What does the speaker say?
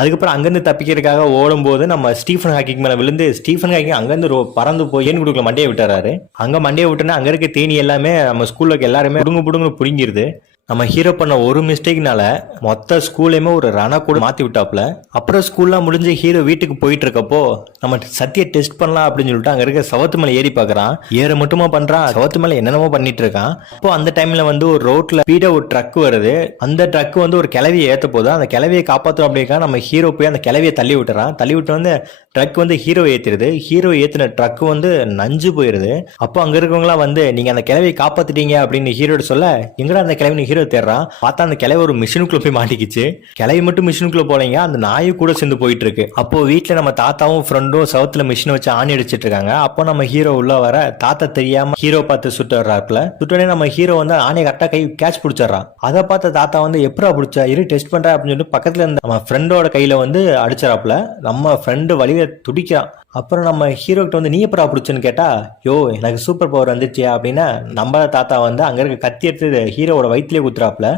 அதுக்கப்புறம் அங்கிருந்து தப்பிக்கிறதுக்காக ஓடும்போது நம்ம ஸ்டீஃபன் ஹாக்கிங் மேல விழுந்து ஸ்டீஃபன் ஹாக்கிங் அங்கிருந்து பறந்து போய் ஏன் கொடுக்கல மண்டையை விட்டுறாரு. அங்க மண்டையை விட்டுனா அங்க இருக்க தேனி எல்லாமே நம்ம ஸ்கூல்ல இருக்க எல்லாருமே புடுங்கு புடுங்கு புடுங்கிருது. நம்ம ஹீரோ பண்ண ஒரு மிஸ்டேக்னால மொத்த ஸ்கூலையுமே ஒரு ரண கூட மாத்தி விட்டாப்ல. அப்புறம் ஸ்கூல்லாம் முடிஞ்சு ஹீரோ வீட்டுக்கு போயிட்டு இருக்கப்போ நம்ம சத்திய டெஸ்ட் பண்ணலாம் அப்படின்னு சொல்லிட்டு அங்க இருக்க சவத்து மேல ஏறி பாக்குறான். ஏற மட்டுமா பண்றான், சவத்து மேல என்னென்னமோ பண்ணிட்டு இருக்கான். அப்போ அந்த டைம்ல வந்து ஒரு ரோட்ல ஸ்பீடா ஒரு ட்ரக் வருது. அந்த ட்ரக் வந்து ஒரு கிளவியை ஏத்த போது அந்த கிளவியை காப்பாற்றும் அப்படின்னா நம்ம ஹீரோ போய் அந்த கிளவியை தள்ளி விட்டுறான். தள்ளி விட்டு வந்து ட்ரக் வந்து ஹீரோ ஏத்திருது. ஹீரோ ஏத்தின ட்ரக் வந்து நஞ்சு போயிருது. அப்போ அங்க இருக்கவங்களாம் வந்து நீங்க அந்த கிளவியை காப்பாத்திட்டீங்க அப்படின்னு ஹீரோட சொல்ல எங்கடா அந்த கிளவி ஹீரோ தேடுறான். பார்த்தா அந்த கிளவி ஒரு மிஷினுக்குள்ள போய் மாட்டிக்கிச்சு. கிளவி மட்டும் மிஷினுக்குள்ள போலீங்க, அந்த நாயும் கூட சேர்ந்து போயிட்டு இருக்கு. அப்போ வீட்டுல நம்ம தாத்தாவும் ஃப்ரெண்டும் சவுத்துல மிஷினை வச்சு ஆணி அடிச்சிட்டு இருக்காங்க. அப்போ நம்ம ஹீரோ உள்ள வர தாத்தா தெரியாம ஹீரோ பார்த்து சுட்டு வர்றாப்புல. சுட்டோடனே நம்ம ஹீரோ வந்து ஆணையை கரெக்டா கை கேட்ச் பிடிச்சிடறான். அதை பார்த்த தாத்தா வந்து எப்படா பிடிச்சா இரு டெஸ்ட் பண்ற அப்படின்னு சொல்லிட்டு பக்கத்துல இருந்த நம்ம ஃப்ரெண்டோட கையில வந்து அடிச்சிடறாப்புல. நம்ம ஃப்ரெண்டு வழிய துடிக்கிறான். அப்புறம் நம்ம ஹீரோ கிட்ட வந்து நீ எப்படா பிடிச்சுன்னு கேட்டா, யோ எனக்கு சூப்பர் பவர் வந்துச்சியா அப்படின்னா நம்ம தாத்தா வந்து அங்க இருக்க கத்தி எடுத்து ஹீரோவோட வயிற்றுலேயே குத்துறாப்புல.